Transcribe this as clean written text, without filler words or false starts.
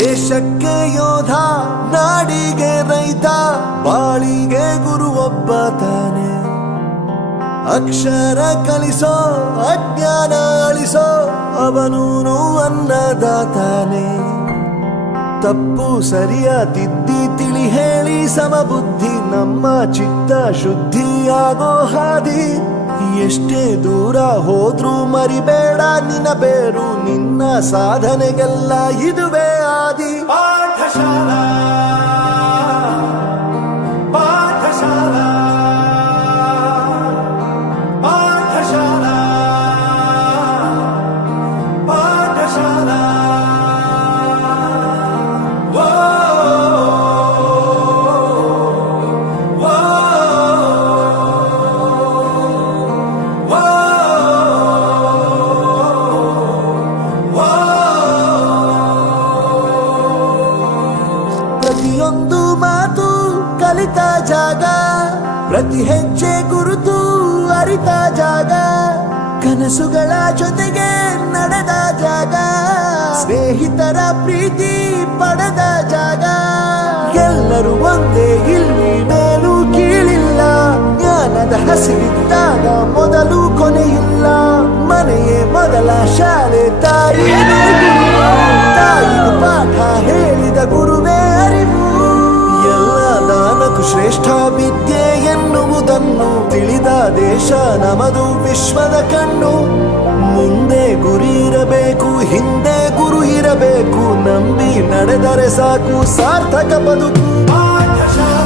ದೇಶಕ್ಕೆ ಯೋಧ, ನಾಡಿಗೆ ರೈತ, ಬಾಳಿಗೆ ಗುರು ಒಬ್ಬ ತಾನೆ. ಅಕ್ಷರ ಕಲಿಸೋ, ಅಜ್ಞಾನ ಅಳಿಸೋ, ಅವನೂನು ಅನ್ನದಾತಾನೆ. ತಪ್ಪು ಸರಿಯ ತಿದ್ದಿ ತಿಳಿ ಹೇಳಿ ಸಮಬುದ್ಧಿ, ನಮ್ಮ ಚಿತ್ತ ಶುದ್ಧಿಯಾಗೋ ಹಾದಿ. ಎಷ್ಟೇ ದೂರ ಹೋದ್ರೂ ಮರಿಬೇಡ ನಿನ್ನ ಬೇರು, ನಿನ್ನ ಸಾಧನೆಗೆಲ್ಲ ಇದುವೇ ಆದಿ. ಪಾಠಶಾಲಾ ಪಾಠಶಾಲಾ ಪಾಠಶಾಲಾ ಪಾಠಶಾಲಾ. ಪ್ರತಿಯೊಂದು ಮಾತು ಕಲಿತ ಜಾಗ, ಪ್ರತಿ ಹೆಜ್ಜೆ ಗುರುತು ಅರಿತ ಜಾಗ, ಕನಸುಗಳ ಜೊತೆಗೆ ನಡೆದ ಜಾಗ, ಸ್ನೇಹಿತರ ಪ್ರೀತಿ ಪಡೆದ ಜಾಗ. ಎಲ್ಲರೂ ಒಂದೇ, ಇಲ್ಲಿ ಮೇಲೂ ಕೀಳಿಲ್ಲ, ಜ್ಞಾನದ ಹಸಿವಿದ್ದಾಗ ಮೊದಲು ಕೊನೆಯಿಲ್ಲ. ಮನೆಯೇ ಮೊದಲ ಶಾಲೆ, ತಾಯಿಗೂ ಪಾಠ ಹೇಳಿದ ಗುರುವೇ ಅರಿವು. ಎಲ್ಲ ದಾನಕ್ಕೂ ಶ್ರೇಷ್ಠ ವಿದ್ಯೆ ಎನ್ನುವುದನ್ನು ತಿಳಿದ ದೇಶ ನಮದು, ವಿಶ್ವದ ಕಣ್ಣು. ಮುಂದೆ ಗುರಿ ಇರಬೇಕು, ಹಿಂದೆ ಗುರು ಇರಬೇಕು, ನಂಬಿ ನಡೆದರೆ ಸಾಕು ಸಾರ್ಥಕ ಬದುಕು. ಪಾಠಶಾಲೆ